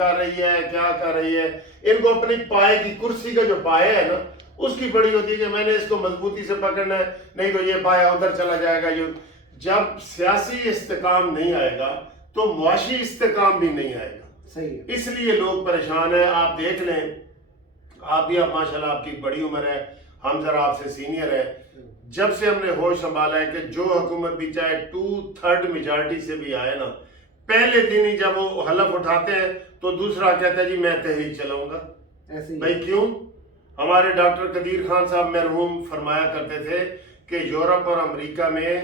کر رہی ہے کیا کر رہی ہے. ان کو اپنی پائے کی کرسی کا جو پائے ہے نا اس کی بڑی ہوتی ہے کہ میں نے اس کو مضبوطی سے پکڑنا ہے, نہیں تو یہ پایا ادھر چلا جائے گا. جب سیاسی استحکام نہیں آئے گا تو معاشی استحکام بھی نہیں آئے گا. اس لیے لوگ پریشان ہیں. آپ دیکھ لیں, آپ بھی اب ماشاءاللہ آپ کی بڑی عمر ہے, ہم ذرا آپ سے سینئر ہے. جب سے ہم نے ہوش سنبھالا ہے کہ جو حکومت بھی چاہے 2/3 میجارٹی سے بھی آئے نا, پہلے دن ہی جب وہ حلف اٹھاتے ہیں تو دوسرا کہتا ہے جی میں تحریک چلاؤں گا. بھائی کیوں؟ ہمارے ڈاکٹر قدیر خان صاحب مرحوم فرمایا کرتے تھے کہ یورپ اور امریکہ میں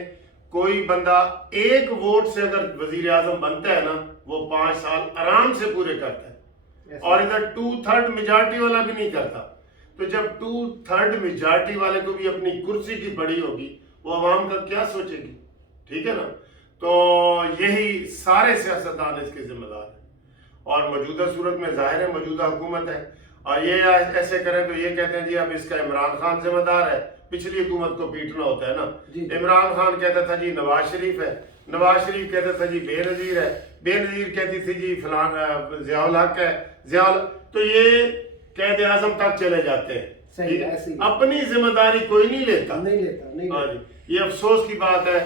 کوئی بندہ ایک ووٹ سے اگر وزیر اعظم بنتا ہے نا وہ 5 سال آرام سے پورے کرتا ہے, اور ادھر 2/3 میجارٹی والا بھی نہیں کرتا. تو جب 2/3 میجارٹی والے کو بھی اپنی کرسی کی بڑی ہوگی, وہ عوام کا کیا سوچے گی؟ ٹھیک ہے نا. تو یہی سارے سیاستدان اس کے ذمہ دار ہیں, اور موجودہ صورت میں ظاہر ہے موجودہ حکومت ہے, اور یہ ایسے کریں تو یہ کہتے ہیں جی اب اس کا عمران خان ذمہ دار ہے, پچھلی حکومت کو پیٹنا ہوتا ہے نا. عمران خان کہتا تھا جی نواز شریف ہے, نواز شریف کہتا تھا جی بے نظیر ہے, بے نظیر کہتی تھی جی فلان ضیاء الحق ہے, تو یہ قائد اعظم تک چلے جاتے ہیں. اپنی ذمہ داری کوئی نہیں لیتا. ہاں جی, یہ افسوس کی بات ہے.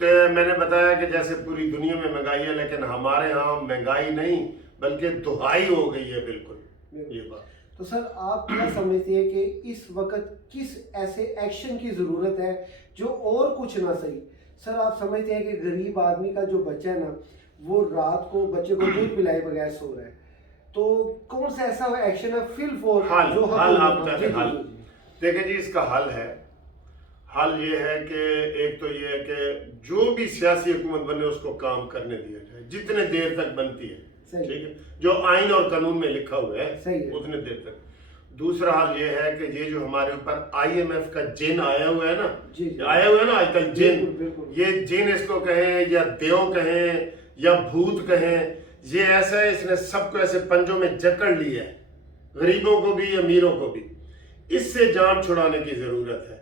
تو میں نے بتایا کہ جیسے پوری دنیا میں مہنگائی ہے, لیکن ہمارے ہاں مہنگائی نہیں بلکہ دہائی ہو گئی ہے بالکل. یہ بات تو سر آپ کیا سمجھتے ہیں کہ اس وقت کس ایسے ایکشن کی ضرورت ہے جو اور کچھ نہ صحیح؟ سر آپ سمجھتے ہیں کہ غریب آدمی کا جو بچہ ہے نا وہ رات کو بچے کو دودھ پلائے بغیر سو رہا ہے, تو کون سا ایسا ایکشن ہے فل فور جو حل آپ چاہتے ہیں؟ حل دیکھیں جی, اس کا حل ہے. حل یہ ہے کہ ایک تو یہ ہے کہ جو بھی سیاسی حکومت بنے اس کو کام کرنے دیا جائے جتنے دیر تک بنتی ہے. ٹھیک ہے, جو آئین اور قانون میں لکھا ہوا ہے اتنے دیر تک. دوسرا حل یہ ہے کہ یہ جو ہمارے اوپر IMF کا جن آیا ہوا ہے نا, آیا ہوا ہے نا آج کل جن, یہ جن اس کو کہیں یا دیو کہیں یا بھوت کہیں, یہ ایسا ہے اس نے سب کو ایسے پنجوں میں جکڑ لیا ہے, غریبوں کو بھی امیروں کو بھی. اس سے جان چھڑانے کی ضرورت ہے,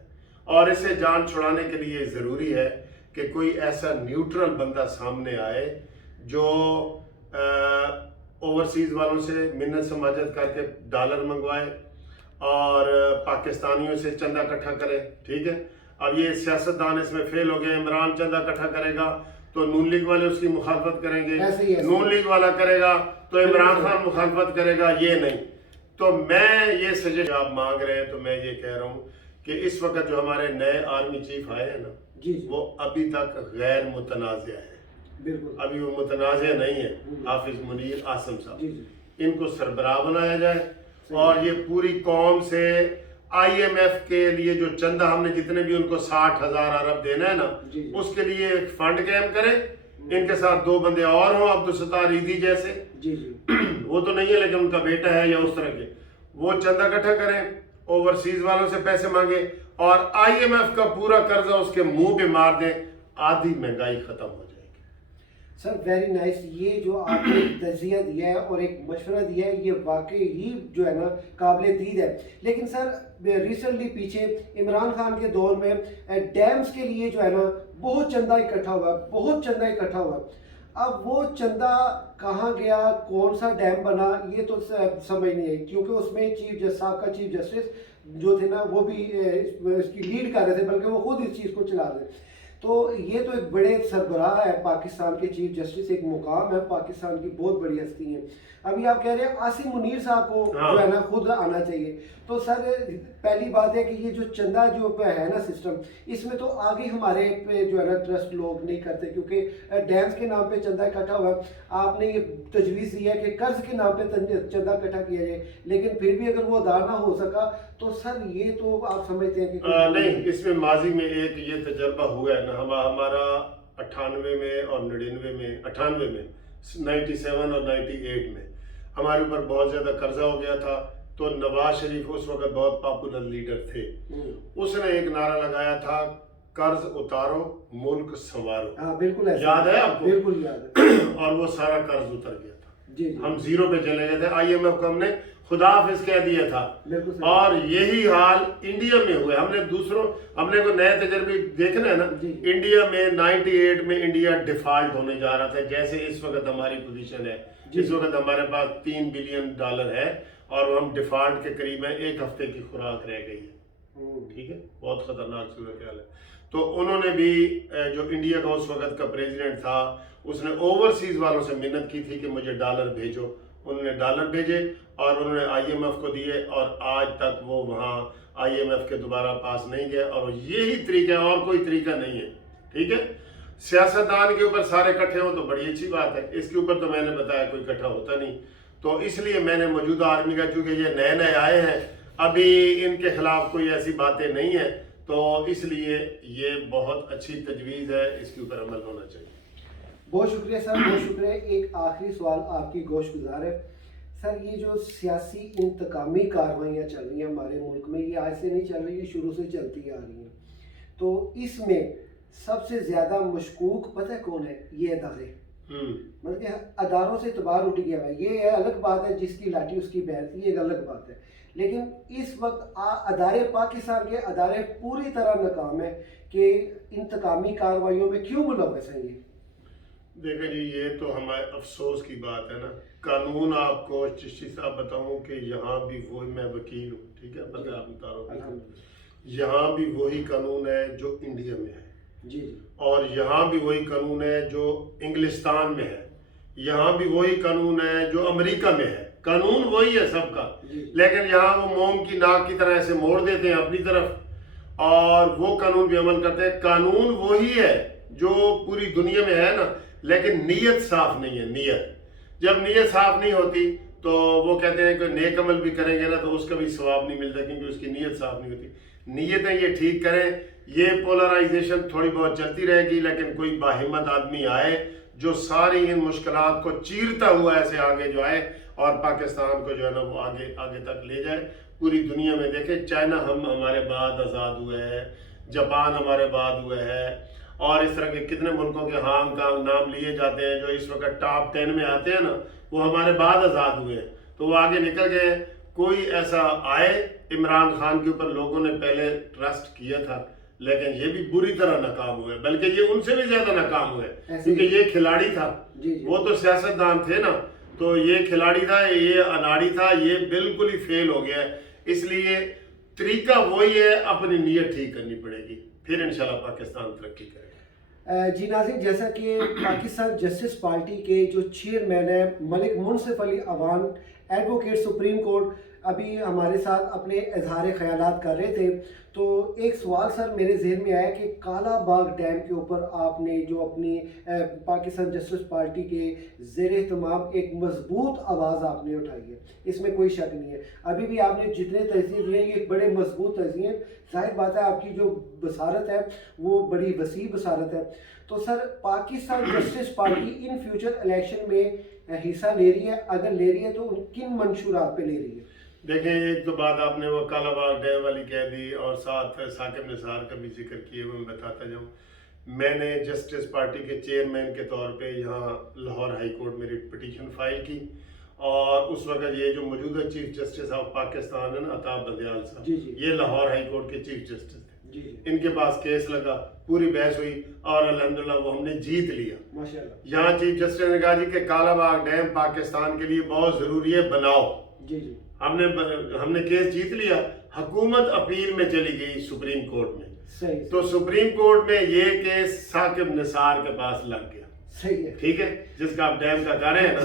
اور اسے جان چھڑانے کے لیے ضروری ہے کہ کوئی ایسا نیوٹرل بندہ سامنے آئے جو اوورسیز والوں سے منت سماجت کر کے ڈالر منگوائے اور پاکستانیوں سے چندہ اکٹھا کرے. ٹھیک ہے, اب یہ سیاستدان اس میں فیل ہو گئے. عمران چندہ اکٹھا کرے گا تو نون لیگ والے اس کی مخالفت کریں گے, نون لیگ والا کرے گا تو عمران خان مخالفت کرے گا. یہ نہیں. تو میں یہ سجیشن آپ مانگ رہے ہیں تو میں یہ کہہ رہا ہوں کہ اس وقت جو ہمارے نئے آرمی چیف آئے ہیں نا وہ ابھی تک غیر متنازع ہیں. ابھی وہ متنازع نہیں ہے. حافظ منیر عاصم صاحب, ان کو سربراہ بنایا جائے, اور یہ پوری قوم سے IMF کے لیے جو چندہ ہم نے جتنے بھی ان کو 60,000 ارب دینا ہے نا اس کے لیے ایک فنڈ قائم کریں. ان کے ساتھ 2 بندے اور ہوں, عبدالستار ایدھی جیسے, وہ تو نہیں ہے لیکن ان کا بیٹا ہے یا اس طرح کے, وہ چندہ اکٹھا کریں, اوورسیز والوں سے پیسے مانگے, اور IMF کا پورا قرضہ اس کے منہ پہ مار دیں. آدھی مہنگائی ختم ہو جائے گی. سر ویری نائس, یہ جو آپ نے تجزیہ دیا ہے اور ایک مشورہ دیا ہے یہ واقعی ہی جو ہے نا قابل دید ہے. لیکن سر ریسنٹلی پیچھے عمران خان کے دور میں ڈیمز کے لیے جو ہے نا بہت چندہ اکٹھا ہوا ہے, اب وہ چندہ کہاں گیا, کون سا ڈیم بنا, یہ تو سمجھ نہیں آئی, کیونکہ اس میں سابقہ چیف جسٹس جو تھے نا وہ بھی اس کی لیڈ کر رہے تھے, بلکہ وہ خود اس چیز کو چلا رہے. تو یہ تو ایک بڑے سربراہ ہے پاکستان کے چیف جسٹس, ایک مقام ہے پاکستان کی, بہت بڑی ہستی ہیں. ابھی آپ کہہ رہے ہیں عاصم منیر صاحب کو جو ہے نا خود آنا چاہیے. تو سر پہلی بات ہے کہ یہ جو چندہ جو ہے نا سسٹم, اس میں تو آگے ہمارے پہ جو ہے نا ٹرسٹ لوگ نہیں کرتے, کیونکہ ڈیمز کے نام پہ چندہ اکٹھا ہوا. آپ نے یہ تجویز دی ہے کہ قرض کے نام پہ چندہ اکٹھا کیا جائے, لیکن پھر بھی اگر وہ ادا نہ ہو سکا تو سر یہ تو آپ سمجھتے ہیں کہ نہیں. اس میں ماضی میں ایک یہ تجربہ ہوا ہے نا, ہمارا 98 میں اور 99 میں, 98 میں, 97 اور 98 میں ہمارے اوپر بہت زیادہ قرضہ ہو گیا تھا. تو نواز شریف اس وقت بہت پاپولر لیڈر تھے, اس نے ایک نعرہ لگایا تھا قرض اتارو ملک سنوارو. بالکل یاد ہے آپ کو؟ بالکل یاد ہے. اور وہ سارا قرض اتر گیا تھا, ہم زیرو پہ چلے گئے تھے. IMF کو ہم نے خدا حافظ کہہ دیا تھا. بالکل صحیح. اور یہی حال انڈیا میں ہوا ہے. ہم نے کوئی نئے تجربے دیکھنا ہے نا. انڈیا میں 98 میں انڈیا ڈیفالٹ ہونے جا رہا تھا. جیسے اس وقت ہماری پوزیشن ہے, اس وقت ہمارے پاس $3 بلین ہے اور ہم ڈیفالٹ کے قریب ہیں. 1 ہفتے کی خوراک رہ گئی ہے. ٹھیک ہے, بہت خطرناک صورتحال ہے. تو انہوں نے بھی جو انڈیا کا اس وقت کا پریزیڈنٹ تھا, اس نے اوورسیز والوں سے منت کی تھی کہ مجھے ڈالر بھیجو. انہوں نے ڈالر بھیجے اور انہوں نے IMF کو دیے, اور آج تک وہ وہاں IMF کے دوبارہ پاس نہیں گئے. اور یہی طریقہ ہے, اور کوئی طریقہ نہیں ہے. ٹھیک ہے, سیاستدان کے اوپر سارے اکٹھے ہوں تو بڑی اچھی بات ہے. اس کے اوپر تو میں نے بتایا کوئی اکٹھا ہوتا نہیں. تو اس لیے میں نے موجودہ آرمی کا, چونکہ یہ نئے نئے آئے ہیں, ابھی ان کے خلاف کوئی ایسی باتیں نہیں ہیں, تو اس لیے یہ بہت اچھی تجویز ہے, اس کے اوپر عمل ہونا چاہیے. بہت شکریہ سر, بہت شکریہ. ایک آخری سوال آپ کی گوش گزار ہے سر. یہ جو سیاسی انتقامی کارروائیاں چل رہی ہیں ہمارے ملک میں, یہ آج سے نہیں چل رہی, یہ شروع سے چلتی آ رہی ہیں. تو اس میں سب سے زیادہ مشکوک پتہ ہے کون ہے؟ یہ ادارے. مطلب کہ اداروں سے اعتبار اٹھ گیا ہے. یہ الگ بات ہے, جس کی لاٹھی اس کی بیر تھی, یہ ایک الگ بات ہے. لیکن اس وقت ادارے پاکستان کے ادارے پوری طرح ناکام ہیں کہ انتقامی کارروائیوں میں کیوں ملوث ہیں یہ؟ دیکھیں جی, یہ تو ہمارے افسوس کی بات ہے نا. قانون آپ کو چشتی صاحب بتاؤں کہ یہاں بھی وہی, میں وکیل ہوں, ٹھیک ہے, پتہ آپ بتا, یہاں بھی وہی قانون ہے جو انڈیا میں ہے, جی جی, اور یہاں بھی وہی قانون ہے جو انگلستان میں ہے, یہاں بھی وہی قانون ہے جو امریکہ میں ہے. قانون وہی ہے سب کا, لیکن یہاں وہ موم کی ناک کی طرح ایسے موڑ دیتے ہیں اپنی طرف, اور وہ قانون بھی عمل کرتے ہیں. قانون وہی ہے جو پوری دنیا میں ہے نا, لیکن نیت صاف نہیں ہے. نیت جب نیت صاف نہیں ہوتی تو وہ کہتے ہیں کہ نیک عمل بھی کریں گے نا تو اس کا بھی ثواب نہیں ملتا, کیونکہ اس کی نیت صاف نہیں ہوتی. نیتیں یہ ٹھیک کریں. یہ پولرائزیشن تھوڑی بہت چلتی رہے گی, لیکن کوئی باہمت آدمی آئے جو ساری ان مشکلات کو چیرتا ہوا ایسے آگے جو آئے اور پاکستان کو جو ہے نا وہ آگے تک لے جائے. پوری دنیا میں دیکھیں, چائنا ہمارے بعد آزاد ہوئے ہے, جاپان ہمارے بعد ہوئے ہے, اور اس طرح کے کتنے ملکوں کے ہانگ کانگ نام لیے جاتے ہیں جو اس وقت ٹاپ 10 میں آتے ہیں نا, وہ ہمارے بعد آزاد ہوئے ہیں, تو وہ آگے نکل گئے. کوئی ایسا آئے, عمران خان کے اوپر لوگوں نے پہلے ٹرسٹ کیا تھا, لیکن یہ بھی بری طرح ناکام ہوئے, بلکہ یہ ان سے بھی زیادہ ناکام ہوئے, کیونکہ یہ کھلاڑی تھا, وہ تو سیاستدان تھے نا, تو یہ کھلاڑی تھا, یہ اناڑی تھا, یہ بالکل ہی فیل ہو گیا ہے. اس لیے طریقہ وہی ہے, اپنی نیت ٹھیک کرنی پڑے گی, پھر انشاءاللہ پاکستان ترقی کرے گا. جی ناظرین, جیسا کہ پاکستان جسٹس پارٹی کے جو چیئرمین ہیں ملک منصف Ali Awan, advocate supreme court, ابھی ہمارے ساتھ اپنے اظہار خیالات کر رہے تھے. تو ایک سوال سر میرے ذہن میں آیا کہ کالا باغ ڈیم کے اوپر آپ نے جو اپنی پاکستان جسٹس پارٹی کے زیر اہتمام ایک مضبوط آواز آپ نے اٹھائی ہے, اس میں کوئی شک نہیں ہے. ابھی بھی آپ نے جتنے تجزیے دیے ہیں یہ بڑے مضبوط تجزیے ہیں. ظاہر بات ہے آپ کی جو بصارت ہے وہ بڑی وسیع بصارت ہے. تو سر پاکستان جسٹس پارٹی ان فیوچر الیکشن میں حصہ لے رہی ہے؟ اگر لے رہی ہے تو کن منشورات پہ لے رہی ہے؟ دیکھیں, ایک تو بات آپ نے وہ کالا باغ ڈیم والی کہہ دی, اور ساتھ ثاقب نثار کا بھی ذکر کیے, وہ میں بتاتا جاؤں. میں نے جسٹس پارٹی کے چیئرمین کے طور پہ یہاں لاہور ہائی کورٹ میں ریٹ پٹیشن فائل کی, اور اس وقت یہ جو موجودہ چیف جسٹس آف پاکستان ہے نا, عطاب بندیال صاحب, یہ لاہور ہائی کورٹ کے چیف جسٹس تھے. ان کے پاس کیس لگا, پوری بحث ہوئی, اور الحمدللہ وہ ہم نے جیت لیا. یہاں چیف جسٹس نے کہا جی کہ کالا باغ ڈیم پاکستان کے لیے بہت ضروری ہے, بناؤ. ہم نے کیس جیت لیا. حکومت اپیل میں چلی گئی سپریم کورٹ میں, تو سپریم کورٹ میں یہ کیس ثاقب نثار کے پاس لگ گیا. ٹھیک ہے, جس کا آپ ڈیم کا کر رہے ہیں نا,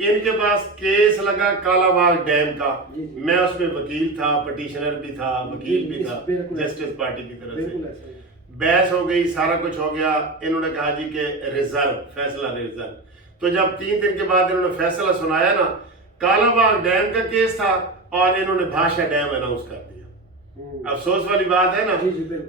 ان کے پاس کیس لگا کالا باغ ڈیم کا. میں اس میں وکیل تھا, پٹیشنر بھی تھا, وکیل بھی تھا جسٹس پارٹی کی طرف سے. بحث ہو گئی, سارا کچھ ہو گیا. انہوں نے کہا جی کہ ریزرو, فیصلہ ریزرو. تو جب 3 دن کے بعد انہوں نے فیصلہ سنایا نا, کالا باغ ڈیم کا کیس تھا, اور انہوں نے بھاشا ڈیم اناؤنس کر دیا. افسوس والی بات ہے نا.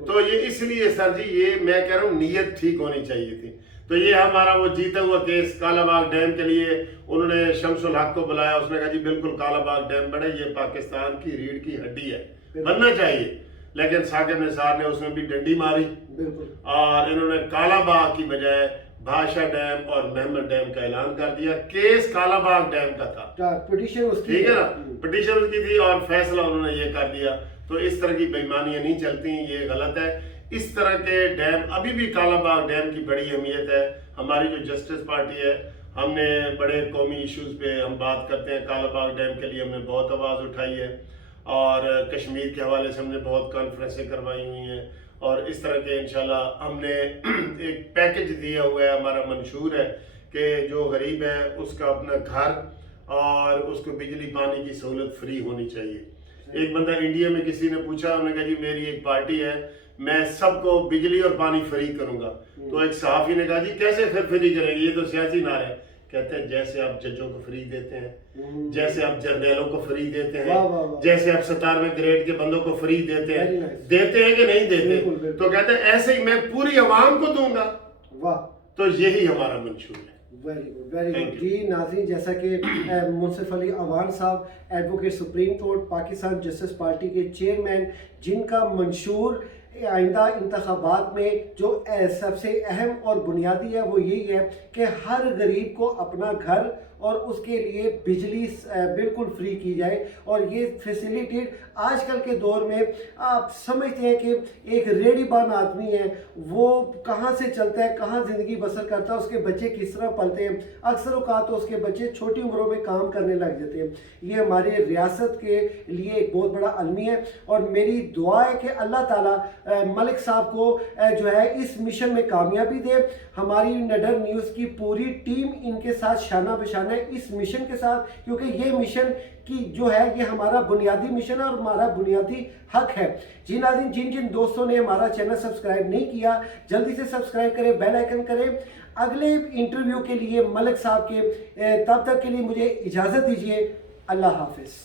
تو یہ اس لیے سر جی, یہ میں کہہ رہا ہوں نیت ٹھیک ہونی چاہیے تھی. تو یہ ہمارا وہ جیتا ہوا کیس کالا باغ ڈیم کے لیے, انہوں نے شمس الحق کو بلایا, اس نے کہا جی بالکل کالا باغ ڈیم بڑے, یہ پاکستان کی ریڑھ کی ہڈی ہے, بننا چاہیے. لیکن ثاقب نثار نے اس میں بھی ڈنڈی ماری, اور انہوں نے کالا باغ کی بجائے بادشاہ ڈیم اور محمد ڈیم کا اعلان کر دیا. کیس کالا باغ ڈیم کا تھا, پٹیشن اس کی ٹھیک ہے نا, پٹیشن اس کی تھی اور فیصلہ انہوں نے یہ کر دیا. تو اس طرح کی بےایمانیاں نہیں چلتی, یہ غلط ہے. اس طرح کے ڈیم, ابھی بھی کالا باغ ڈیم کی بڑی اہمیت ہے. ہماری جو جسٹس پارٹی ہے, ہم نے بڑے قومی ایشوز پہ ہم بات کرتے ہیں. کالا باغ ڈیم کے لیے ہم نے بہت آواز اٹھائی ہے, اور کشمیر کے حوالے سے ہم نے بہت کانفرنسیں کروائی ہوئی ہیں. اور اس طرح کے انشاءاللہ ہم نے ایک پیکج دیا ہوا ہے. ہمارا منشور ہے کہ جو غریب ہے اس کا اپنا گھر اور اس کو بجلی پانی کی سہولت فری ہونی چاہیے. ایک بندہ انڈیا میں کسی نے پوچھا, انہوں نے کہا جی میری ایک پارٹی ہے, میں سب کو بجلی اور پانی فری کروں گا. تو ایک صحافی نے کہا جی کیسے پھر فری کریں گے, یہ تو سیاسی نعرہ ہے. کہتے ہیں جیسے آپ ججوں کو فری دیتے ہیں, جیسے آپ جرنیلوں کو فری دیتے ہیں, جیسے آپ 17ویں گریڈ کے بندوں کو فری دیتے ہیں, دیتے ہیں کہ نہیں دیتے؟ تو کہتے ہیں ایسے ہی میں پوری عوام کو دوں گا. تو یہی ہمارا منشور ہے. Very good, very good. جی ناظرین, جیسا کہ منصف علی اوان صاحب advocate supreme court Pakistan Justice Party کے چیئرمین, جن کا منشور آئندہ انتخابات میں جو سب سے اہم اور بنیادی ہے وہ یہی ہے کہ ہر غریب کو اپنا گھر اور اس کے لیے بجلی بالکل فری کی جائے. اور یہ فیسیلیٹیڈ آج کل کے دور میں آپ سمجھتے ہیں کہ ایک ریڑھی بان آدمی ہے, وہ کہاں سے چلتا ہے, کہاں زندگی بسر کرتا ہے, اس کے بچے کس طرح پلتے ہیں. اکثر اوقات تو اس کے بچے چھوٹی عمروں میں کام کرنے لگ جاتے ہیں. یہ ہمارے ریاست کے لیے ایک بہت بڑا المیہ ہے, اور میری دعا ہے کہ اللہ تعالیٰ ملک صاحب کو جو ہے اس مشن میں کامیابی دے. ہماری نڈر نیوز کی پوری ٹیم ان کے ساتھ شانہ بشانہ ہے اس مشن کے ساتھ, کیونکہ یہ مشن کی جو ہے یہ ہمارا بنیادی مشن ہے اور ہمارا بنیادی حق ہے. جی ناظرین, جن جن دوستوں نے ہمارا چینل سبسکرائب نہیں کیا جلدی سے سبسکرائب کریں, بیل آئیکن کریں. اگلے انٹرویو کے لیے ملک صاحب کے, تب تک کے لیے مجھے اجازت دیجیے. اللہ حافظ.